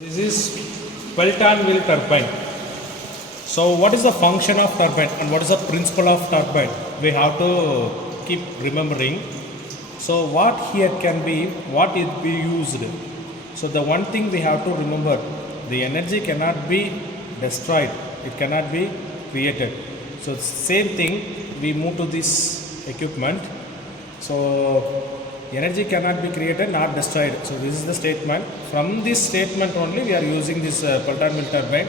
This is Pelton wheel turbine. So what is the function of turbine and what is the principle of turbine? We have to keep remembering. So what here can be, what it be used. So the one thing we have to remember, the energy cannot be destroyed, it cannot be created. So same thing, we move to this equipment. So energy cannot be created, not destroyed. So this is the statement. From this statement only we are using this Pelton wheel turbine.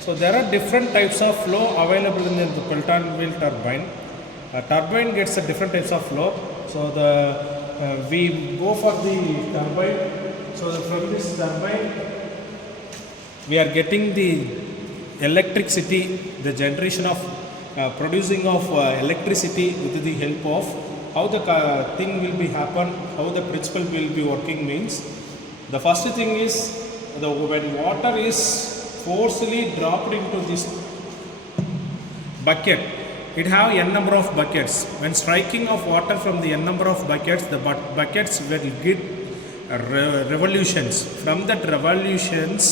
So there are different types of flow available in the Pelton wheel turbine. A turbine gets a different types of flow. So we go for the turbine. So from this turbine we are getting the electricity, the generation of producing of electricity with the help of how the thing will be happen, how the principle will be working means. The first thing is when water is forcefully dropped into this bucket, it have n number of buckets. When striking of water from the n number of buckets, the buckets will get revolutions. From that revolutions,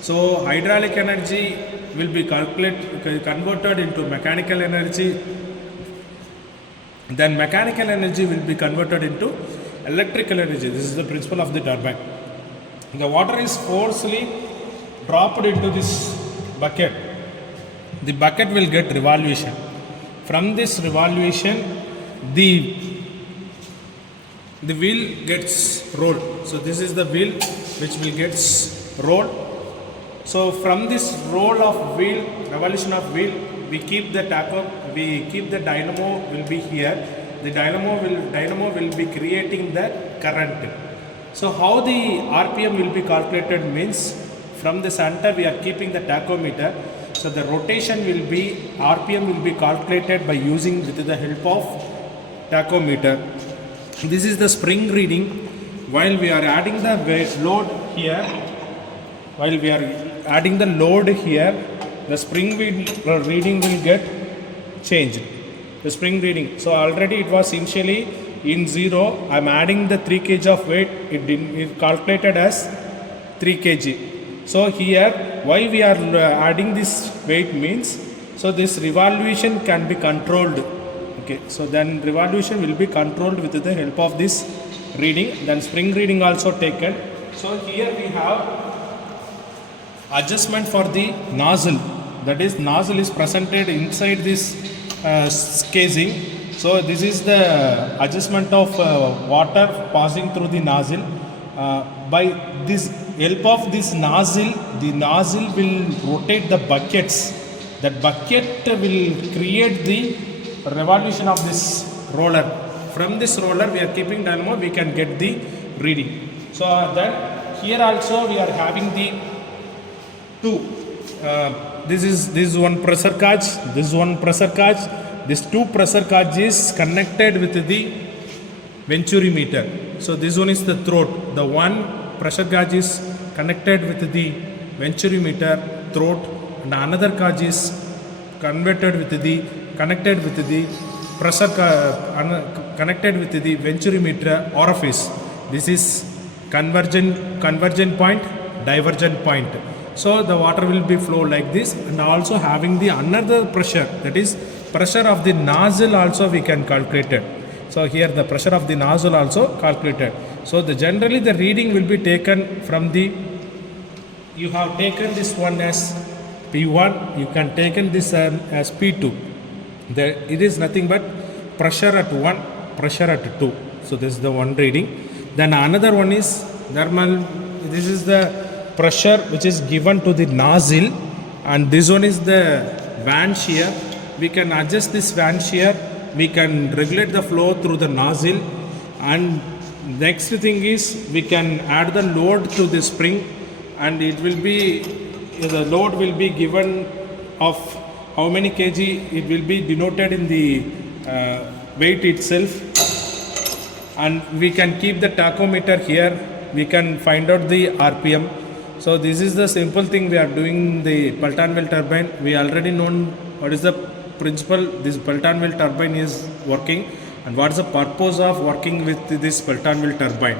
so hydraulic energy will be converted into mechanical energy. Then mechanical energy will be converted into electrical energy. This is the principle of the turbine. The water is forcefully dropped into this bucket. The bucket will get revolution. From this revolution, the wheel gets rolled. So this is the wheel which will gets rolled. So from this roll of wheel, revolution of wheel, we keep the dynamo will be here. The dynamo will be creating the current. So how the RPM will be calculated means, from the center we are keeping the tachometer. So the rotation will be, RPM will be calculated by using with the help of tachometer. This is the spring reading. While we are adding the load here, the spring reading will get changed. The spring reading. So already it was initially in 0. I am adding the 3 kg of weight. It calculated as 3 kg. So here why we are adding this weight means, so this revolution can be controlled. Okay. So then revolution will be controlled with the help of this reading. Then spring reading also taken. So here we have adjustment for the nozzle. That is, nozzle is presented inside this casing. So this is the adjustment of water passing through the nozzle. By this help of this nozzle, the nozzle will rotate the buckets. That bucket will create the revolution of this roller. From this roller we are keeping dynamo, we can get the reading. So then here also we are having the two. This is one pressure gauge, this is one pressure gauge. These two pressure gauges connected with the venturi meter. So this one is the throat. The one pressure gauge is connected with the venturi meter throat, and another gauge is connected with the pressure connected with the venturi meter orifice. This is convergent point, divergent point. So the water will be flow like this, and also having the another pressure, that is pressure of the nozzle also we can calculate it. So here the pressure of the nozzle also calculated. So generally the reading will be taken from the, you have taken this one as P1, you can taken this as P2. It is nothing but pressure at 1, pressure at 2. So this is the one reading. Then another one is thermal. This is the pressure which is given to the nozzle, and this one is the van shear. We can adjust this van shear, we can regulate the flow through the nozzle, and next thing is we can add the load to the spring, and it will be, the load will be given of how many kg, it will be denoted in the weight itself, and we can keep the tachometer here, we can find out the RPM. So this is the simple thing we are doing the Pelton wheel turbine. We already known what is the principle this Pelton wheel turbine is working, and what is the purpose of working with this Pelton wheel turbine.